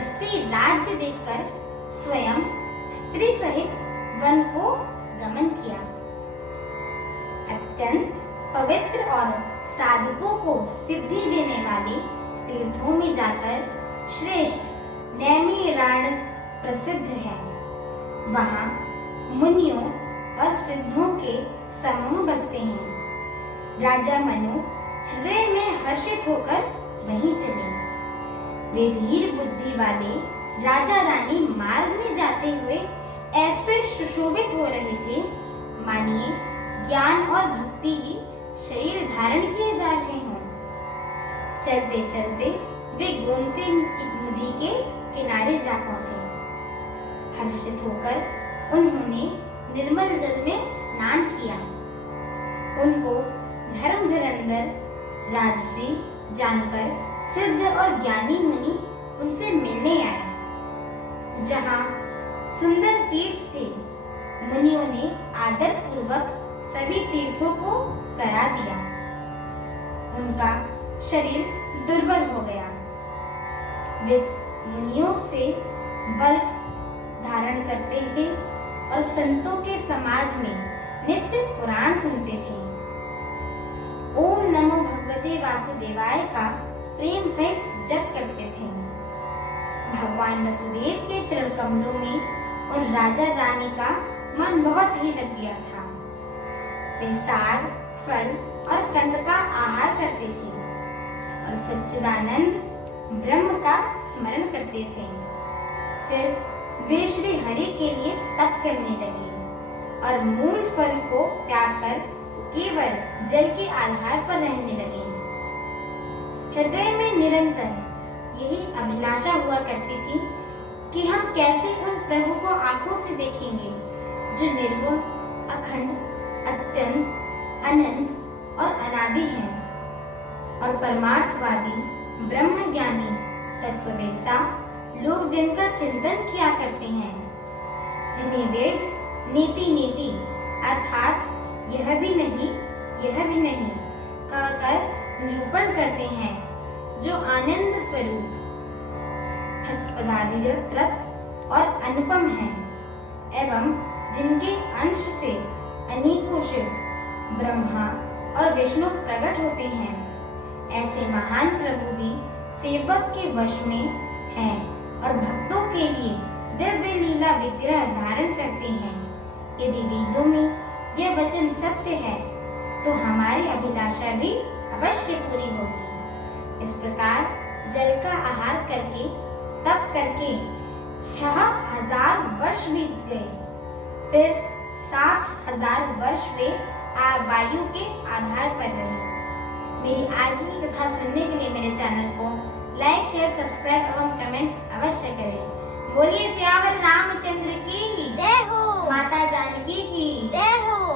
स्त्री राज्य देखकर स्वयं स्त्री सहित वन को गमन किया। अत्यंत पवित्र और साधकों को सिद्धि देने वाले तीर्थों में जाकर श्रेष्ठ नैमिषारण्य प्रसिद्ध है। वहाँ मुनियों और सिद्धों के समूह बसते हैं। राजा मनु हृदय में हर्षित होकर वहीं चले। वे धीर बुद्धि वाले राजा रानी मार्ग में जाते हुए ऐसे सुशोभित हो रहे थे मानिए ज्ञान और भक्ति ही शरीर धारण किए जा रहे हों। चलते चलते वे गोमती नदी के किनारे जा पहुंचे। हर्षित होकर उन्होंने निर्मल जल में स्नान किया। उनको धर्म धुरंधर राजर्षि जानकर सिद्ध और ज्ञानी मुनि उनसे मिलने आए। जहाँ सुंदर तीर्थ थे, मुनियों ने आदर पूर्वक सभी तीर्थों को करा दिया। उनका शरीर दुर्बल हो गया। वे मुनियों से बल धारण करते थे और संतों के समाज में नित्य पुराण सुनते थे। ओम नमो भगवते वासुदेवाय का प्रेम सहित जप करते थे। भगवान वसुदेव के चरण कमलों में उन राजा रानी का मन बहुत ही लग गया था। वे साग, फल और कंद का आहार करते थे और सच्चिदानंद ब्रह्म का स्मरण करते थे। फिर वे श्री हरि के लिए तप करने लगे और मूल फल को त्याग कर केवल जल के आधार पर रहने लगे। हृदय में निरंतर यही अभिलाषा हुआ करती थी कि हम कैसे उन प्रभु को आंखों से देखेंगे जो निर्गुण, अखंड, अत्यंत, अनंत और अनादि हैं और परमार्थवादी ब्रह्मज्ञानी तत्ववेत्ता लोग जिनका चिंतन किया करते हैं, जिन्हें वेद नीति नीति अर्थात यह भी नहीं कहकर निरूपण करते हैं, जो आनंद स्वरूप तत्पदाधिकृत और अनुपम हैं एवं जिनके अंश से अनेकों शिव, ब्रह्मा और विष्णु प्रकट होते हैं। ऐसे महान प्रभु भी सेवक के वश में हैं और भक्तों के लिए दिव्य लीला विग्रह धारण करते हैं। यदि वेदों में यह वचन सत्य है तो हमारी अभिलाषा भी अवश्य पूरी होगी। इस प्रकार जल का आहार करके तप करके 6000 वर्ष बीत गए। फिर 7000 वर्ष वे वायु के आधार पर रहे। मेरी आगे की कथा सुनने के लिए मेरे चैनल को लाइक, शेयर, सब्सक्राइब एवं कमेंट अवश्य करें। बोलिए सियावर रामचंद्र की जय हो। माता जानकी की जय हो।